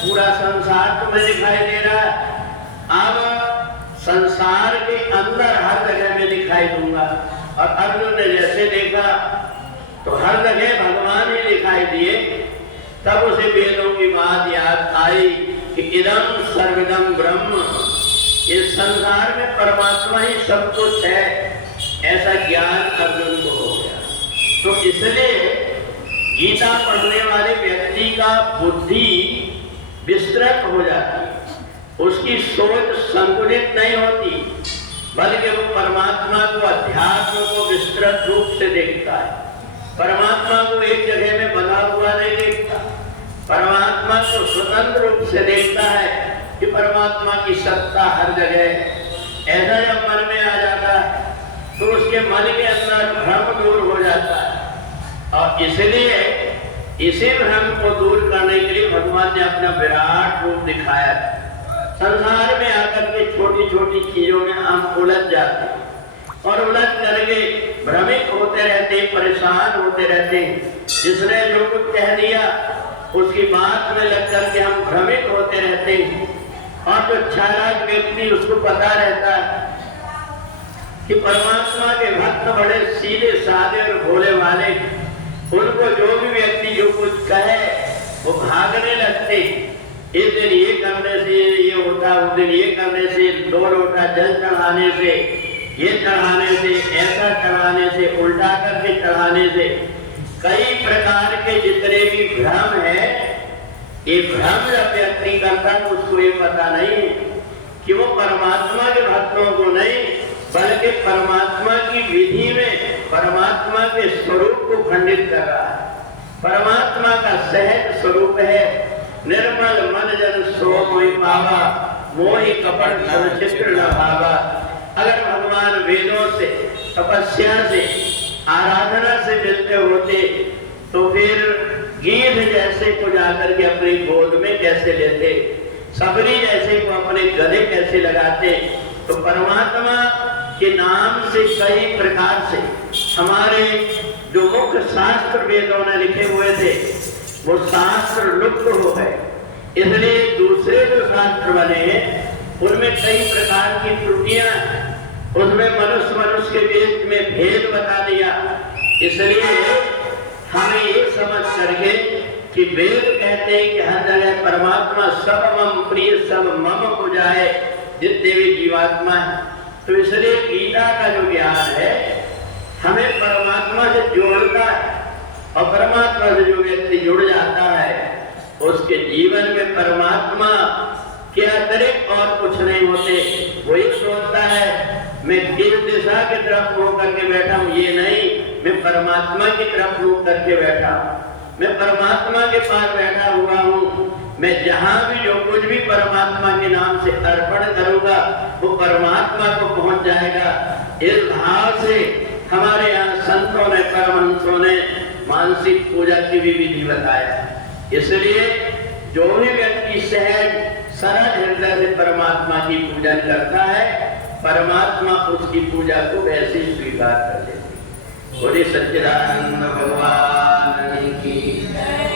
पूरा संसार तुम्हें दिखाई दे रहा है। अब संसार के अंदर हर जगह में दिखाई दूंगा। और अर्जुन ने जैसे देखा तो हर जगह भगवान ही दिखाई दिए। तब उसे वेदों की बात याद आई कि इदं सर्वदं ब्रह्म, इस संसार में परमात्मा ही सब कुछ है, ऐसा ज्ञान अर्जुन को हो गया। तो इसलिए गीता पढ़ने वाले व्यक्ति का बुद्धि विस्तृत हो जाती है, उसकी सोच संकुचित नहीं होती, बल्कि वो परमात्मा को, अध्यात्म को विस्तृत रूप से देखता है। परमात्मा को एक जगह में बंधा हुआ नहीं देखता, परमात्मा को स्वतंत्र रूप से देखता है कि परमात्मा की सत्ता हर जगह है। ऐसा जब मन में आ जाता है तो उसके मन के अंदर भ्रम दूर हो जाता है। और इसलिए इसी भ्रम को दूर करने के लिए भगवान ने अपना विराट रूप दिखाया। संसार में आकर के छोटी छोटी चीजों में हम उलझ जाते हैं और उलझ करके भ्रमित होते रहते, परेशान होते रहते। जिसने जो कुछ कह दिया उसकी बात में लग करके हम भ्रमित होते रहते हैं। और जो चालाक व्यक्ति, उसको पता रहता है कि परमात्मा के भक्त बड़े सीधे साधे और भोले वाले, उनको जो भी व्यक्ति जो कुछ कहे वो भागने लगते। इस दिन ये करने से ये होता, उस दिन ये करने से, 2 लोटा जल चढ़ाने से, ये चढ़ाने से, ऐसा चढ़ाने से, उल्टा करके चढ़ाने से, कई प्रकार के जितने भी भ्रम है, ये भ्रम जब व्यक्ति करता है उसको ये पता नहीं कि वो परमात्मा के भक्तों को नहीं, बल्कि परमात्मा की विधि में परमात्मा के स्वरूप को खंडित कर रहा है। परमात्मा का सहज स्वरूप है, निर्मल मन जन सो मोहि पावा, मोहि कपट धन चित्र न भावा। अगर भगवान वेदों से, तपस्या से, आराधना से मिलते होते तो फिर गीध जैसे को जाकर के अपनी गोद में कैसे लेते, सबरी जैसे को अपने गले कैसे लगाते। तो परमात्मा के नाम से कई प्रकार से हमारे जो मुख्य शास्त्र वेदों ने लिखे हुए थे वो शास्त्र लुप्त हो गए। इसलिए दूसरे जो शास्त्र बने हैं उनमें कई प्रकार की त्रुटियां, उसमें मनुष्य के बीच में भेद बता दिया। इसलिए हमें ये समझ करके कि वेद कहते हैं कि हर जगह परमात्मा सब मम प्रिय, सब मम हो जाए जितने भी जीवात्मा है। तो इसलिए गीता का जो ज्ञान है हमें परमात्मा से जोड़ता है। और परमात्मा से जो व्यक्ति जुड़ जाता है उसके जीवन में परमात्मा के अतिरिक्त और कुछ नहीं होते। वही सोचता है मैं किस दिशा की तरफ मुंह करके बैठा हूँ, ये नहीं मैं परमात्मा की तरफ मुंह करके बैठा हूँ, मैं परमात्मा के पास बैठा हुआ हूँ। मैं जहाँ भी जो कुछ भी परमात्मा के नाम से अर्पण करूंगा वो परमात्मा को पहुंच जाएगा। इस भाव से हमारे यहाँ संतों ने, परमहंसों ने मानसिक पूजा की भी विधि बताया। इसलिए जो भी व्यक्ति सहज सरल हृदय से परमात्मा की पूजन करता है, परमात्मा उसकी पूजा को वैसे स्वीकार कर लेते। बोले सच्चिदानंद भगवान की जय।